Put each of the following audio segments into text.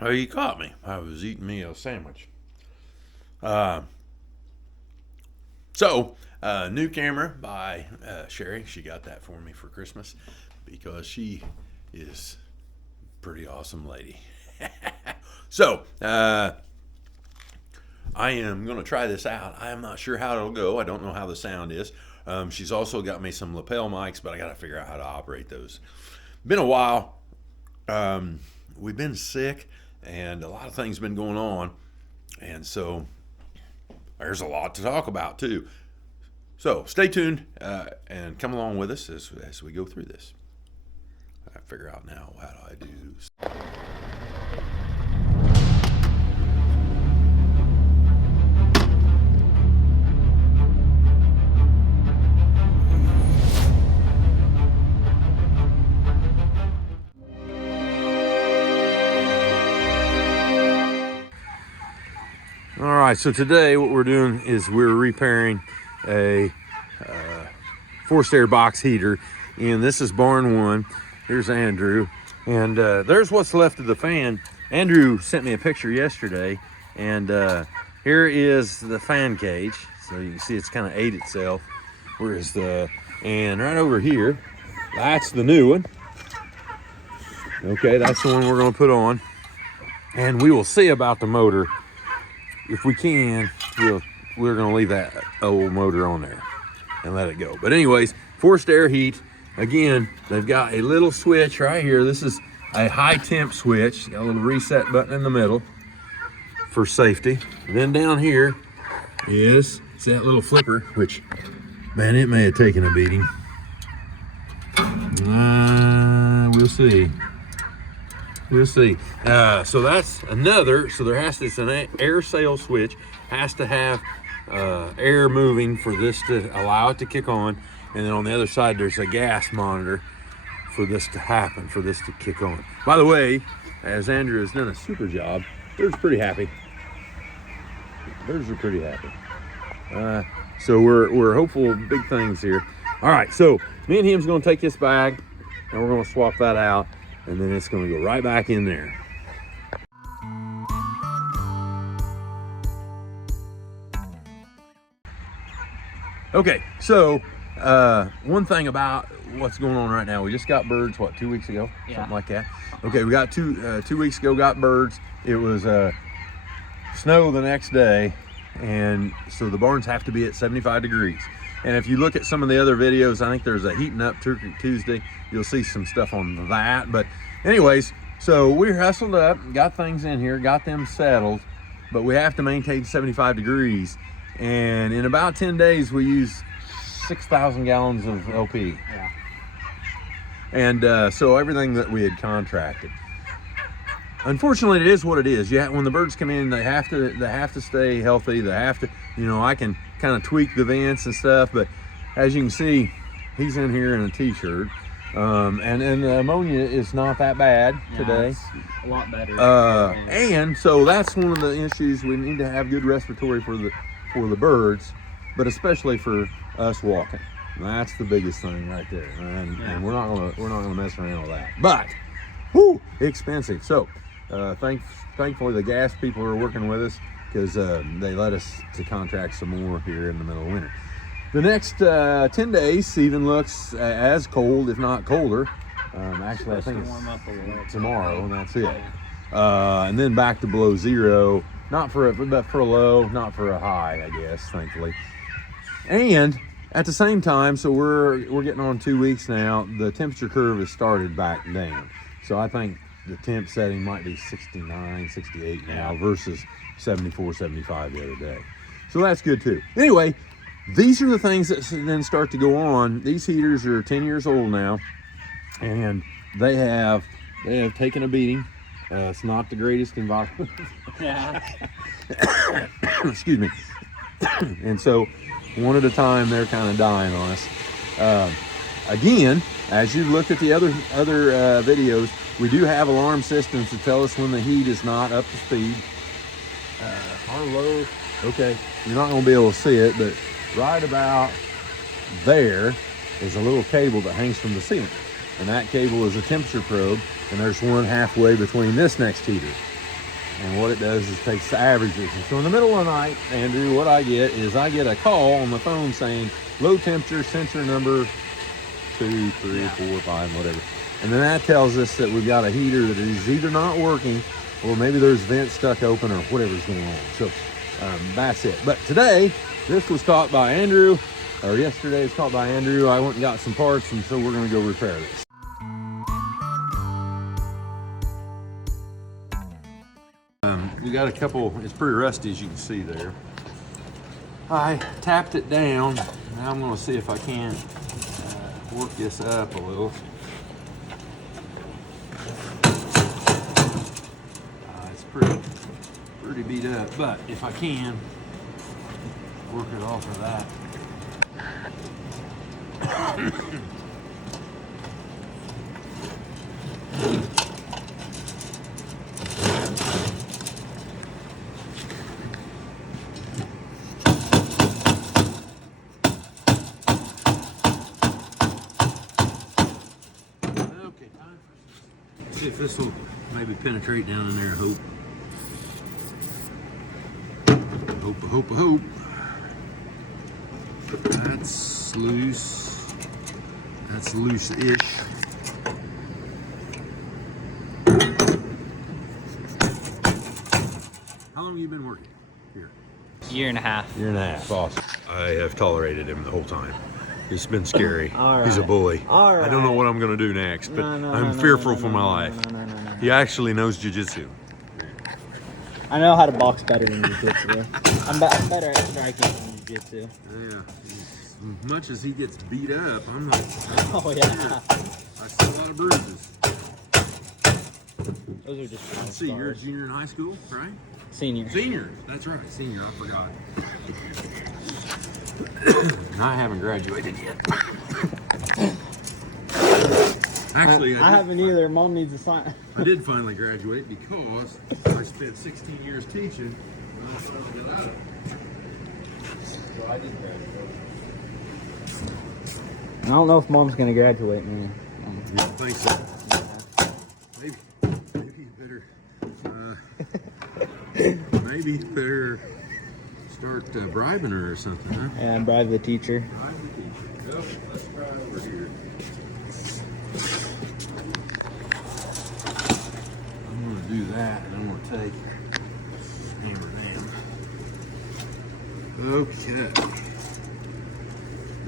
Oh, you caught me. I was eating me a sandwich. New camera by Sherry. She got that for me for Christmas because she is a pretty awesome lady. I am going to try this out. I am not sure how it'll go. I don't know how the sound is. She's also got me some lapel mics, but I got to figure out how to operate those. Been a while. We've been sick, and a lot of things been going on, and so there's a lot to talk about too. So stay tuned and come along with us as we go through this. I figure out now how do I do. All right, so today what we're doing is we're repairing a forced air box heater, and this is barn one. Here's Andrew, and there's what's left of the fan. Andrew sent me a picture yesterday, and here is the fan cage. So you can see it's kind of ate itself. And right over here, that's the new one. Okay, that's the one we're going to put on, and we will see about the motor. If we can, we're going to leave that old motor on there and let it go. But anyways, forced air heat. Again, they've got a little switch right here. This is a high temp switch. Got a little reset button in the middle for safety. And then down here is that little flipper, which, man, it may have taken a beating. We'll see. We'll see. So that's another. So there has to, it's an air sail switch. Has to have air moving for this to allow it to kick on. And then on the other side, there's a gas monitor for this to happen, for this to kick on. By the way, as Andrew has done a super job, Bird's pretty happy. Birds are pretty happy. So we're hopeful of big things here. All right, so me and him's going to take this bag, and we're going to swap that out. And then it's going to go right back in there. Okay, so one thing about what's going on right now, we just got birds, what, 2 weeks ago? Yeah. Something like that. Okay, we got 2 weeks ago, got birds. It was snow the next day, and so the barns have to be at 75 degrees. And if you look at some of the other videos, I think there's a Heating Up Turkey Tuesday. You'll see some stuff on that. But anyways, so we hustled up, got things in here, got them settled, but we have to maintain 75 degrees. And in about 10 days, we used 6,000 gallons of LP. Yeah. And so everything that we had contracted. Unfortunately, it is what it is. When the birds come in, they have to stay healthy. They have to, I can kind of tweak the vents and stuff, but as you can see, he's in here in a t-shirt. And the ammonia is not that bad today. It's a lot better. And so that's one of the issues. We need to have good respiratory for the birds, but especially for us walking. That's the biggest thing right there. And we're not gonna mess around with that. But expensive. So thankfully the gas people are working with us, because they let us to contract some more here in the middle of winter. The next 10 days even looks as cold, if not colder. Actually, I think it's tomorrow, and that's it. And then back to below zero, but for a low, not for a high, I guess, thankfully. And at the same time, so we're getting on 2 weeks now, the temperature curve has started back down. So I think the temp setting might be 69, 68 now versus 74, 75 the other day. So that's good too. Anyway, these are the things that then start to go on. These heaters are 10 years old now, and they have taken a beating. It's not the greatest environment. Excuse me. And so one at a time, they're kind of dying on us. Again, as you've looked at the other videos, we do have alarm systems to tell us when the heat is not up to speed. Our low, okay, you're not going to be able to see it, but right about there is a little cable that hangs from the ceiling. And that cable is a temperature probe, and there's one halfway between this next heater. And what it does is takes the averages. And so in the middle of the night, Andrew, what I get is I get a call on the phone saying low temperature sensor number 2, 3, 4, 5, whatever. And then that tells us that we've got a heater that is either not working or maybe there's vents stuck open or whatever's going on. So that's it. But today, this was caught by Andrew, or yesterday it was caught by Andrew. I went and got some parts, and so we're going to go repair this. We got a couple, it's pretty rusty as you can see there. I tapped it down. Now I'm going to see if I can't work this up a little. It's pretty beat up, but if I can work it off of that. See if this will maybe penetrate down in there. Hope. That's loose. That's loose-ish. How long have you been working here? Year and a half. Year and a half. Awesome. I have tolerated him the whole time. He's been scary. All right. He's a bully. All right. I don't know what I'm going to do next, but I'm fearful for my life. No. He actually knows jiu-jitsu. I know how to box better than jiu-jitsu. I'm better at striking than jiu-jitsu. Yeah. As much as he gets beat up, I'm not. Oh, yeah. I see a lot of bruises. Those are just Let's see, you're a junior in high school, right? Senior. Senior. That's right, senior. I forgot. And I haven't graduated yet. Actually, I haven't either. Mom needs a sign. I did finally graduate because I spent 16 years teaching. So I did graduate. I don't know if Mom's gonna graduate, man. You don't think so? Maybe you better start bribing her or something, huh? And bribe the teacher. Bribe the teacher. Well, let's try over here. I'm going to do that, and I'm going to take hammer down. Okay.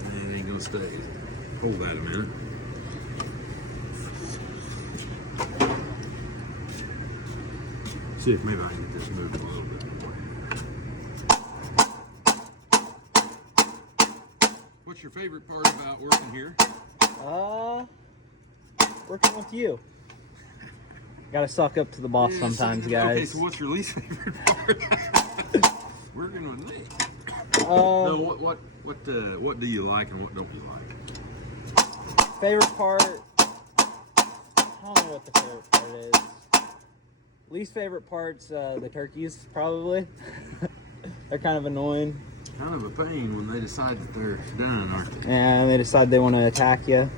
That ain't going to stay. Hold that a minute. See if maybe I can get this moved a little bit more. What's your favorite part about working here? Working with you. Gotta suck up to the boss sometimes, guys. Okay, so what's your least favorite part? Working with me. No, what do you like and what don't you like? Favorite part? I don't know what the favorite part is. Least favorite part's the turkeys, probably. They're kind of annoying. Kind of a pain when they decide that they're done, aren't they? Yeah, they decide they want to attack you.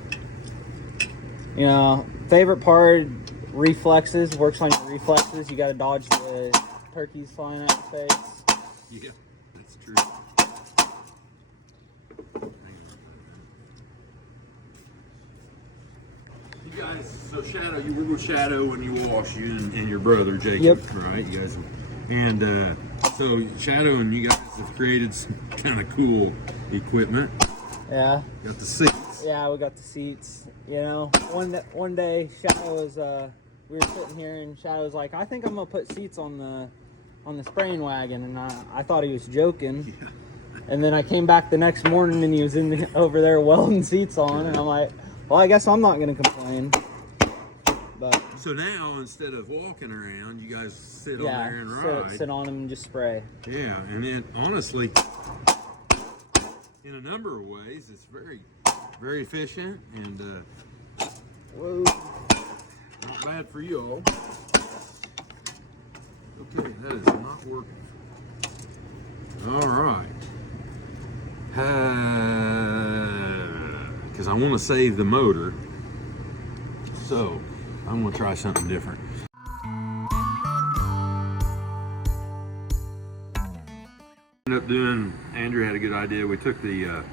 You know, favorite part, reflexes. Works on your reflexes. You got to dodge the turkeys flying at your face. Yeah, that's true. You guys, so Shadow, you were with Shadow when you wash, you and your brother Jacob, yep. Right? You guys, and so Shadow and you guys have created some kind of cool equipment. Yeah. Got the seats. Yeah, we got the seats. You know, one day Shadow was we were sitting here and Shadow was like, I think I'm gonna put seats on the spraying wagon, and I thought he was joking. Yeah. And then I came back the next morning and he was over there welding seats on, and I'm like, well, I guess I'm not gonna complain. But so now instead of walking around, you guys sit on there and ride. Sit on them and just spray. Yeah, and then honestly, in a number of ways, it's very efficient and whoa, not bad for you all. Okay, that is not working. All right. Because I want to save the motor, so I'm going to try something different. doing, Andrew had a good idea. We took the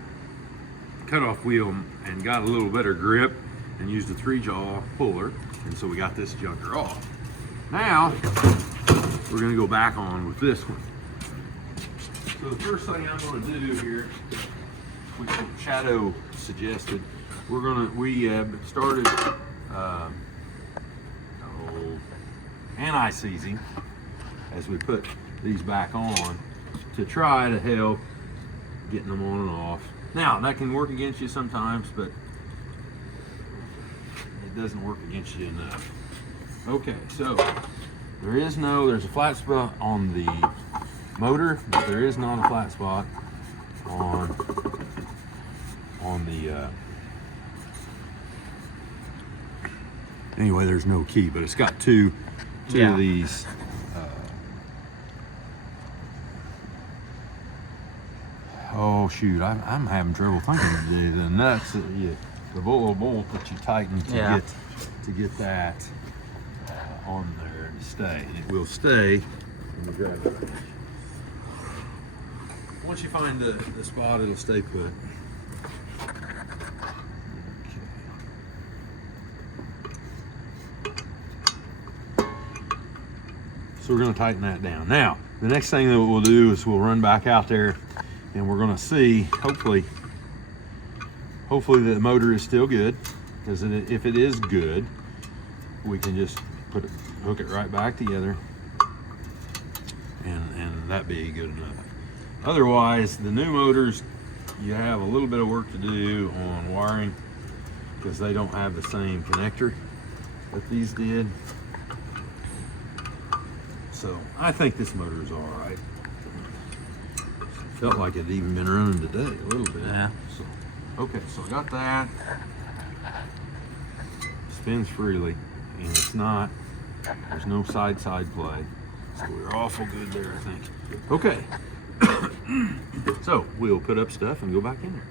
cutoff wheel and got a little better grip and used a 3-jaw puller, and so we got this junker off. Now we're going to go back on with this one. So the first thing I'm going to do here, which Shadow suggested, we started anti-seizing as we put these back on to try to help getting them on and off. Now that can work against you sometimes, but it doesn't work against you enough. Okay, so there's a flat spot on the motor, but there is not a flat spot on the anyway, there's no key, but it's got two of these oh shoot, I'm having trouble thinking. The nuts, the little bolt that you tighten to get that on there to stay. And it will stay when you grab it. Once you find the spot, it'll stay put. So we're going to tighten that down. Now, the next thing that we'll do is we'll run back out there and we're going to see, hopefully the motor is still good, because if it is good, we can just hook it right back together and that be good enough. Otherwise, the new motors, you have a little bit of work to do on wiring because they don't have the same connector that these did. So I think this motor is all right. Felt like it'd even been running today a little bit. Yeah. So, okay, so I got that. Spins freely, and it's not. There's no side play, so we're awful good there, I think. Okay. So we'll put up stuff and go back in there.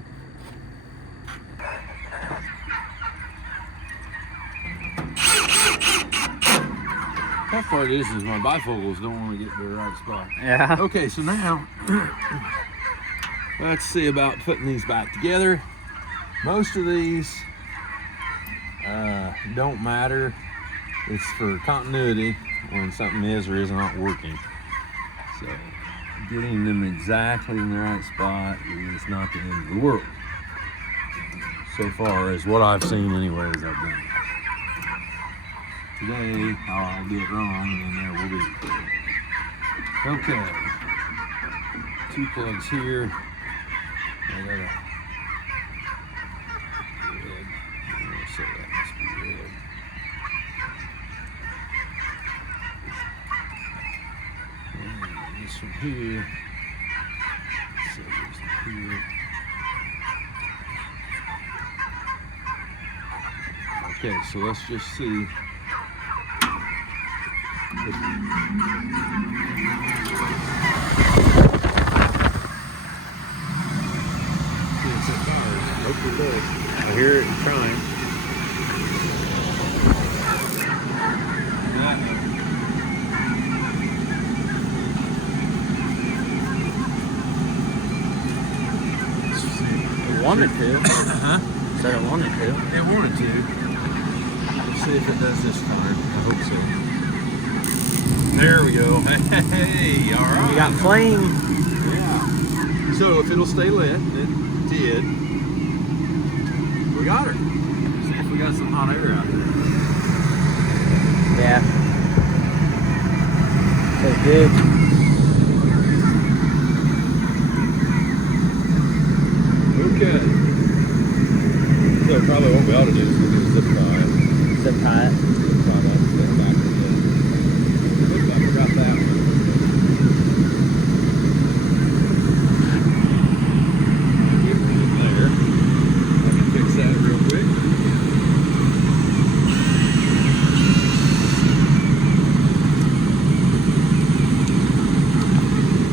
Tough part is my bifocals don't want to get to the right spot. Yeah. Okay, so now let's see about putting these back together. Most of these don't matter. It's for continuity when something is or is not working. So getting them exactly in the right spot is not the end of the world. So far as what I've seen anyway as I've done it. Today, I'll do it wrong, and then there will be. Okay. 2 plugs here. I got a red. I'll say that must be red. And this one here. So there's one here. Okay, so let's just see. I hear it trying. It wanted to. Huh? Said it wanted to. It wanted to. Let's see if it does this time. I hope so. There we go. Hey, all right. You got flame. Yeah. So if it'll stay lit, it did. We got her. See if we got some hot air out there. Yeah. So good. Okay. So probably what we ought to do is we'll do a zip tie. Zip tie it. Zip tie that back together. Looks like we got that one. Get one in there. I can fix that real quick.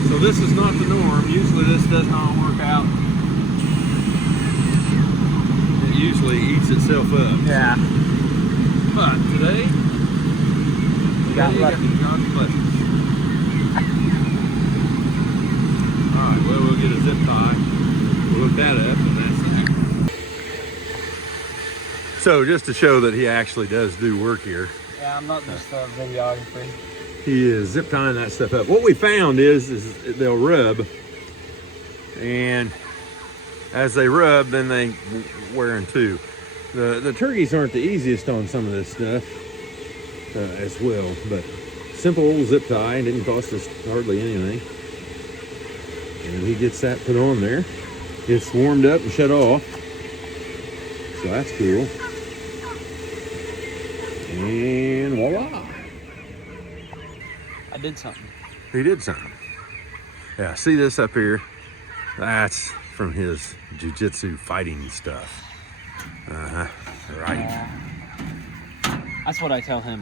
So this is not the norm. Usually this does not work out. It usually eats itself up. Yeah. But today, We got lucky. Got lucky. All right. Well, So just to show that he actually does do work here. Yeah, I'm not just a videographer. He is zip tying that stuff up. What we found is they'll rub, and as they rub, then they wear in two. The turkeys aren't the easiest on some of this stuff as well, but simple old zip tie, didn't cost us hardly anything. And he gets that put on there. It's warmed up and shut off, so that's cool. And voila. I did something. He did something. Yeah, see this up here? That's from his jiu-jitsu fighting stuff. Right. That's what I tell him.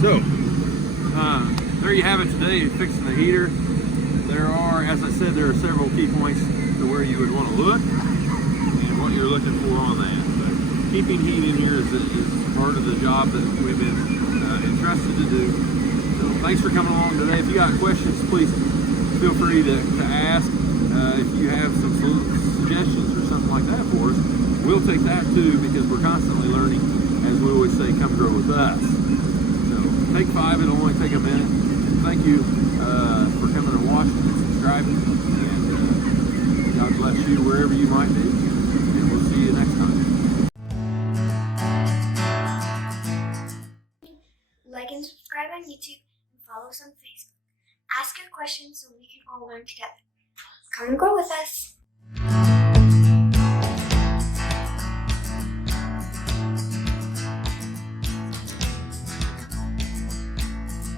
So, there you have it today, fixing the heater. There are, as I said, there are several key points to where you would want to look and what you're looking for on that. But keeping heat in here is part of the job that we've been entrusted to do. So thanks for coming along today. If you got questions, please feel free to ask. If you have some suggestions or something like that for us, we'll take that too, because we're constantly learning. As we always say, come grow with us. So take 5, it'll only take a minute. Thank you for coming and watching and subscribing. And God bless you wherever you might be. And we'll see you next time. Like and subscribe on YouTube and follow us on Facebook. Ask your questions so we can all learn together. Come and grow with us.